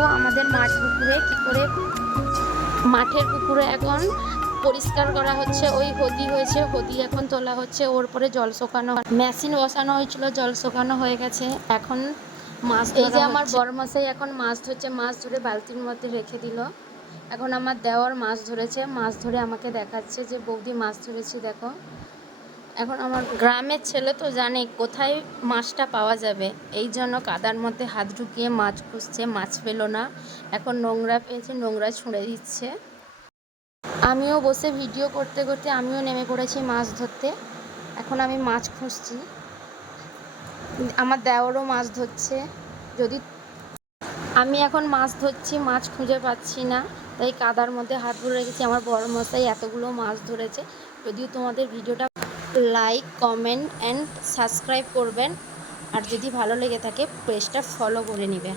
দেখাবো আমাদের মাঠ পুকুরে কী করে মাঠের পুকুরে এখন পরিষ্কার করা হচ্ছে। ওই হদি হয়েছে, হদি এখন তোলা হচ্ছে, ওর পরে জল শোকানো, মেশিন বসানো হয়েছিল, জল শোকানো হয়ে গেছে। এখন মাছ, এই যে আমার বড়মশাই এখন মাছ ধরছে, মাছ ধরে বালতির মধ্যে রেখে দিল। এখন আমার দেওর মাছ ধরেছে, মাছ ধরে আমাকে দেখাচ্ছে যে বৌদি মাছ ধরেছি দেখো। এখন আমার গ্রামের ছেলে তো জানে কোথায় মাছটা পাওয়া যাবে, এই জন্য কাদার মধ্যে হাত ঢুকিয়ে মাছ খুঁজছে, মাছ পেল না। এখন নোংরা পেয়েছে, নোংরা ছুঁড়ে দিচ্ছে। আমিও বসে ভিডিও করতে করতে আমিও নেমে পড়েছি মাছ ধরতে। এখন আমি মাছ খুঁজছি, আমার দেওরও মাছ ধরছে। যদি আমি এখন মাছ ধরছি, মাছ খুঁজে পাচ্ছি না, তাই কাদার মধ্যে হাত ভরে রেখেছি। আমার বড় মশাই এতগুলো মাছ ধরেছে। যদিও তোমাদের ভিডিওটা লাইক, কমেন্ট অ্যান্ড সাবস্ক্রাইব করবেন, আর যদি ভালো লেগে থাকে পেজটা ফলো করে নেবেন।